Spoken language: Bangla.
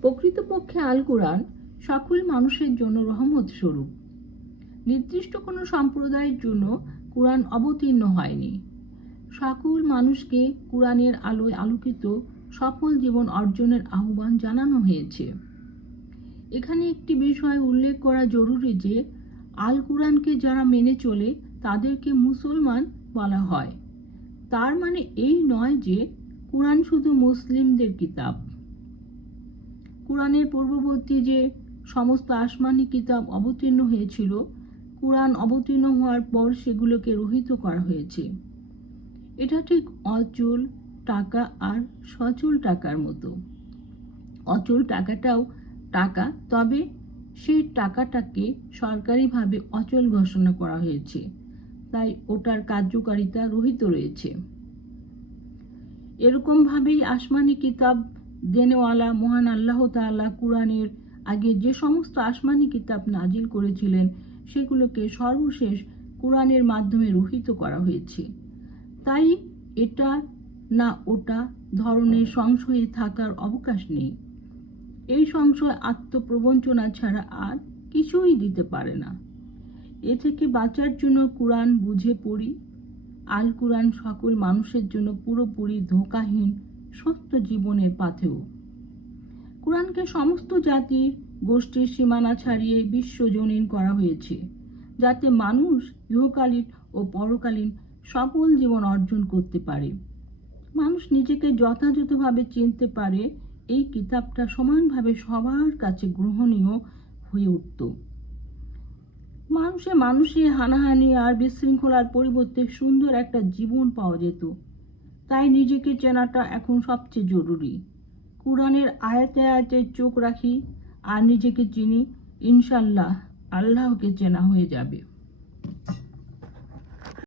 প্রকৃতপক্ষে আল কোরআন সকল মানুষের জন্য রহমত স্বরূপ। নির্দিষ্ট কোনো সম্প্রদায়ের জন্য কোরআন অবতীর্ণ হয়নি। সকল মানুষকে কোরআনের আলোয় আলোকিত সফল জীবন অর্জনের আহ্বান জানানো হয়েছে। এখানে একটি বিষয় উল্লেখ করা জরুরি যে আল কোরআনকে যারা মেনে চলে তাদেরকে মুসলমান বলা হয়। তার মানে এই নয় যে কোরআন শুধু মুসলিমদের কিতাব। কোরআনের পূর্ববর্তী যে সমস্ত আসমানি কিতাব অবতীর্ণ হয়েছিল, কোরআন অবতীর্ণ হওয়ার পর সেগুলোকে রহিত করা হয়েছে। এটা ঠিক অচল টাকা আর সচল টাকার মতো। অচল টাকাটাও টাকা, তবে সেই টাকাটাকে সরকারিভাবে অচল ঘোষণা করা হয়েছে, তাই ওটার কার্যকারিতা রহিত রয়েছে। এরকমভাবেই আসমানি কিতাব দেনেওয়ালা মহান আল্লাহ তাআলা কোরআনের আগে যে সমস্ত আসমানি কিতাব নাজিল করেছিলেন সেগুলোকে সর্বশেষ কোরআনের মাধ্যমে রহিত করা হয়েছে। তাই এটা না ওটা ধরনের সংশয়ে থাকার অবকাশ নেই। এই সংশয় আত্মপ্রবঞ্চনা ছাড়া আর কিছুই দিতে পারে না। এ থেকে বাঁচার জন্য কোরআন বুঝে পড়ি। আল কোরআন সকল মানুষের জন্য পুরোপুরি ধোঁকাহীন সত্য জীবনের পাথেয়। কোরআনকে সমস্ত জাতির গোষ্ঠীর সীমানা ছাড়িয়ে বিশ্বজনীন করা হয়েছে, যাতে মানুষ ইহকালীন ও পরকালীন সফল জীবন অর্জন করতে পারে। মানুষ নিজেকে যথাযথভাবে চিনতে পারে, এই কিতাবটা সমানভাবে সবার কাছে গ্রহণীয় হয়ে উঠত। মানুষে হানাহানি আর বিশৃঙ্খলার পরিবর্তে সুন্দর একটা জীবন পাওয়া যেত। তাই নিজেকে চেনাটা এখন সবচেয়ে জরুরি। কোরআনের আয়াতে আয়াতে চোখ রাখি আর নিজেকে চিনি, ইনশাল্লাহ আল্লাহকে চেনা হয়ে যাবে।